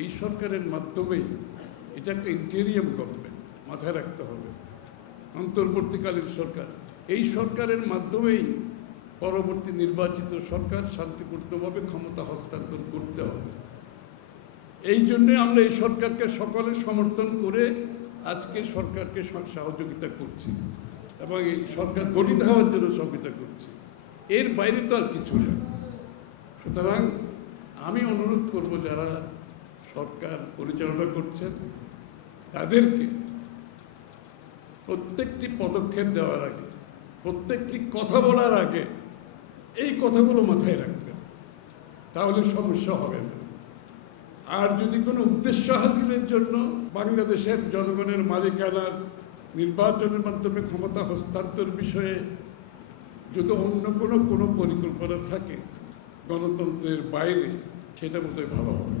এই সরকারের মাধ্যমেই, এটা একটা ইন্টেরিয়াম গভর্নমেন্ট, মাথায় রাখতে হবে, অন্তর্বর্তীকালীন সরকার, এই সরকারের মাধ্যমেই পরবর্তী নির্বাচিত সরকার শান্তিপূর্ণভাবে ক্ষমতা হস্তান্তর করতে হবে। এই জন্যে আমরা এই সরকারকে সকলে সমর্থন করে আজকে সরকারকে সহযোগিতা করছি এবং এই সরকার গঠিত হওয়ার জন্য সহযোগিতা করছি। এর বাইরে তো আর কিছু না। সুতরাং আমি অনুরোধ করব যারা সরকার পরিচালনা করছেন তাদেরকে প্রত্যেকটি পদক্ষেপ দেওয়ার আগে, প্রত্যেকটি কথা বলার আগে এই কথাগুলো মাথায় রাখবেন, তাহলে সমস্যা হবে না। আর যদি কোনো উদ্দেশ্য হাসিলের জন্য বাংলাদেশের জনগণের মালিকানার নির্বাচনের মাধ্যমে ক্ষমতা হস্তান্তর বিষয়ে যদি অন্য কোনো পরিকল্পনা থাকে গণতন্ত্রের বাইরে, সেটা বোধহয় ভালো হবে।